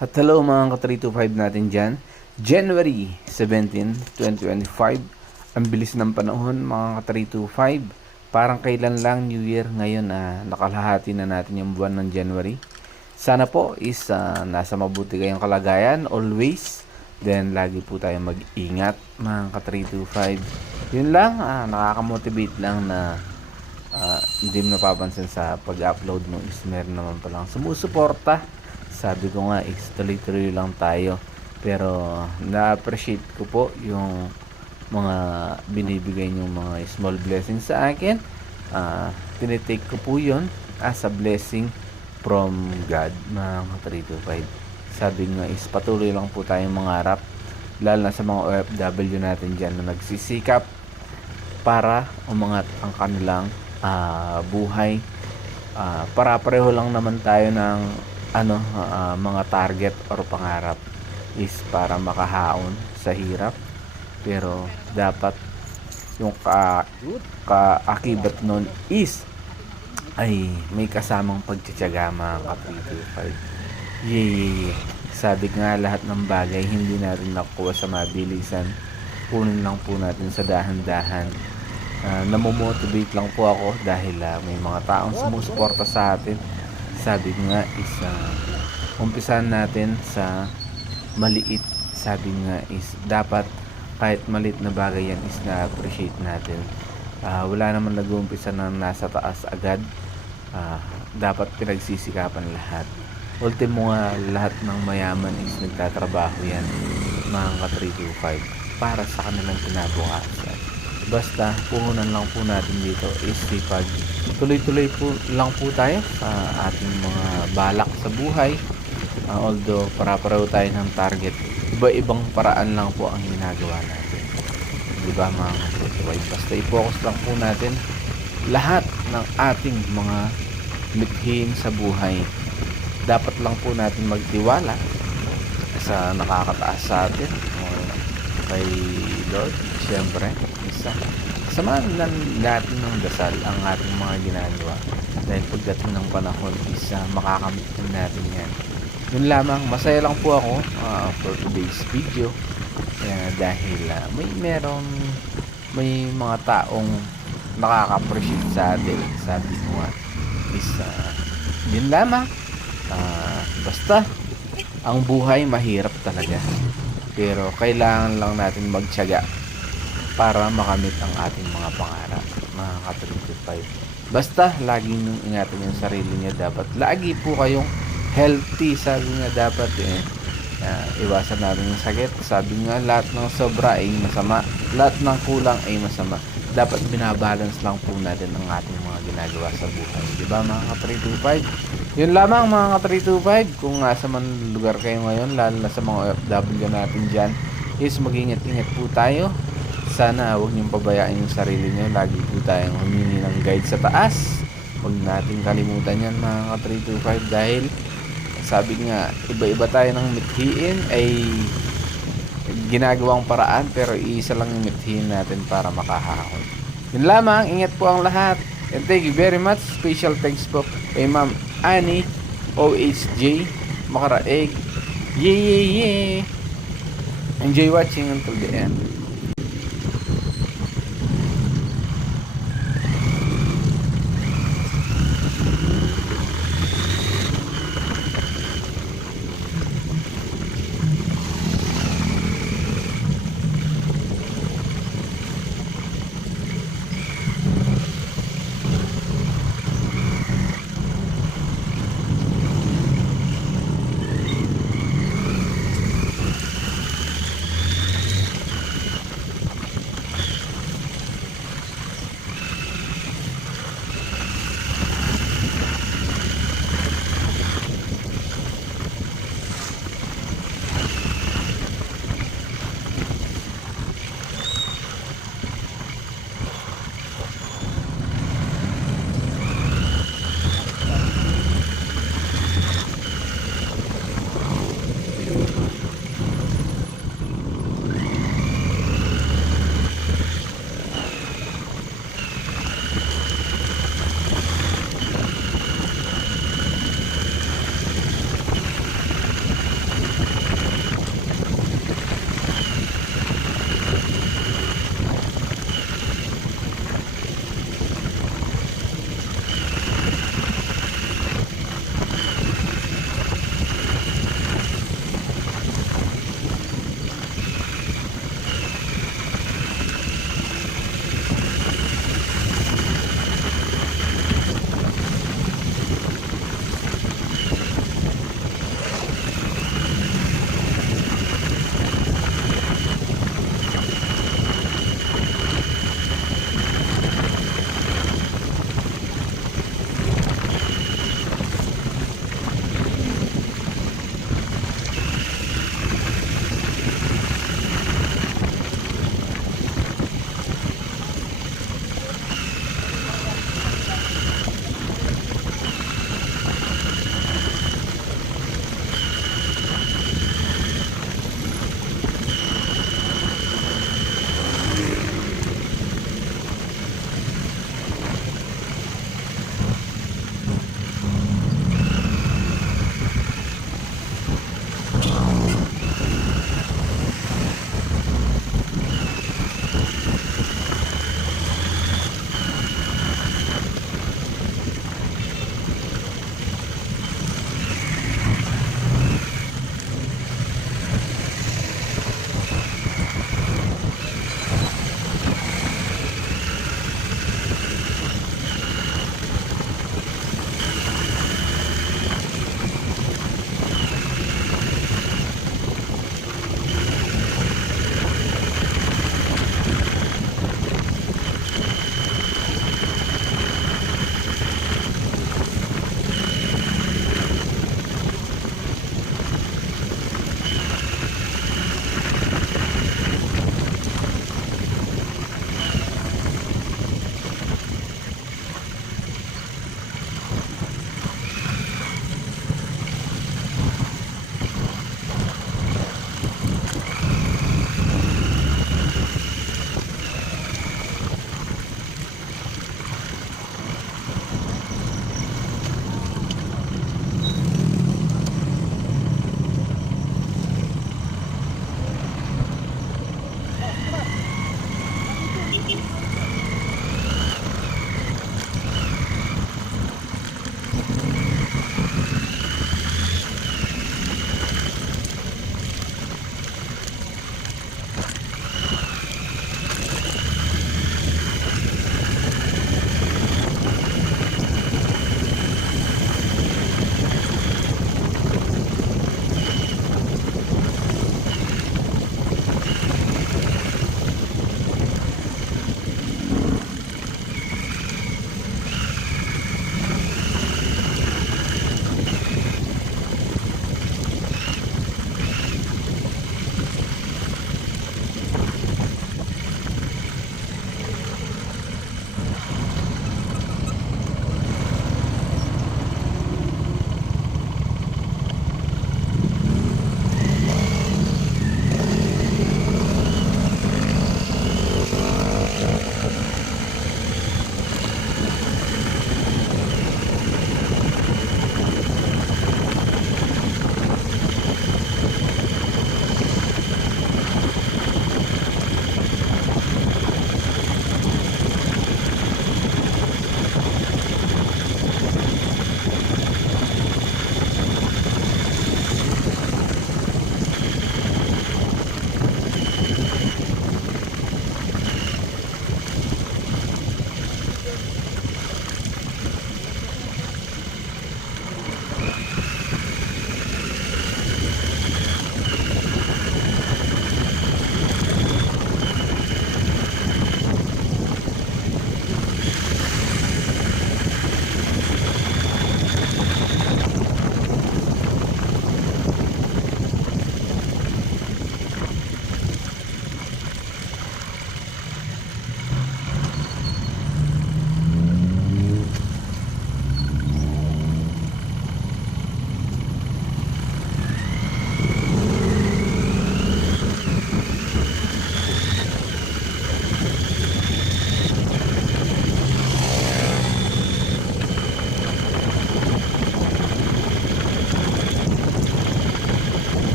At hello mga ka-325 natin dyan. January 17, 2025. Ang bilis ng panahon mga ka-325. Parang kailan lang New Year ngayon na nakalahati na natin yung buwan ng January. Sana po is nasa mabuti kayong kalagayan always. Then lagi po tayong mag-ingat mga ka-325. Yun lang, nakaka-motivate lang na hindi mo napapansin sa pag-upload mo is meron naman palang sumusuporta. Sabi ko nga is tuloy-tuloy lang tayo, pero na-appreciate ko po yung mga binibigay nyong mga small blessings sa akin. Tinitake ko po yun as a blessing from God mga 325. Sabi nga is patuloy lang po tayong mangarap, lalo na sa mga OFW natin dyan na nagsisikap para umangat ang kanilang buhay. Para-pareho lang naman tayo ng mga target or pangarap is para makahaon sa hirap, pero dapat yung kaakibat nun is ay may kasamang pagtsatsaga mga ka-325. Sabi nga, lahat ng bagay hindi natin nakuha sa mabilisan, kunin lang po natin sa dahan-dahan. Namomotivate lang po ako dahil may mga taong sumusuporta sa atin. Sabi nga is umpisahan natin sa maliit. Sabi nga is dapat kahit maliit na bagay yan is na-appreciate natin. Wala naman nag-uumpisa na nasa taas agad. Dapat pinagsisikapan lahat. Ultimo nga, lahat ng mayaman is nagtatrabaho yan mga ka-325 para sa kanilang kinabukasan. Basta puhunan lang po natin dito is sipag. Tuloy-tuloy po lang po tayo sa ating mga balak sa buhay. Although para-pareho tayo ng target, iba-ibang paraan lang po ang ginagawa natin. Diba mga ka-325? Basta i-focus lang po natin lahat ng ating mga mithiin sa buhay. Dapat lang po natin magtiwala sa nakakataas sa atin, kay Lord. Siyempre, samahan lang natin ng dasal ang ating mga ginagawa, dahil pagdating ng panahon is makakamit natin yan. Yun lamang, masaya lang po ako for today's video, dahil may mga taong nakaka-appreciate sa atin. Sabi ko nga is yun lamang. Basta ang buhay mahirap talaga, pero kailangan lang natin magtiyaga para makamit ang ating mga pangarap mga ka-325. Basta laging ingatan yung sarili niyo. Dapat lagi po kayong healthy. Sabi nga dapat iwasan natin yung sakit. Sabi nga lahat ng sobra ay masama, lahat ng kulang ay masama. Dapat binabalance lang po natin ang ating mga ginagawa sa buhay, diba mga ka-325? Yun lamang mga ka-325. Kung nasa man lugar kayo ngayon, lalo na sa mga OFW natin dyan, is mag-ingat-ingat po tayo. Sana huwag niyong pabayaan yung sarili niyo. Lagi po tayong humingi ng guide sa taas. Huwag natin kalimutan yan mga ka-325, dahil sabi nga, iba-iba tayo ng mithiin ay ginagawang paraan, pero isa lang yung mithiin natin para makahahon. Yun lamang, ingat po ang lahat, and thank you very much. Special thanks po kay Ma'am Annie OHJ Makaraeg. Enjoy watching until the end.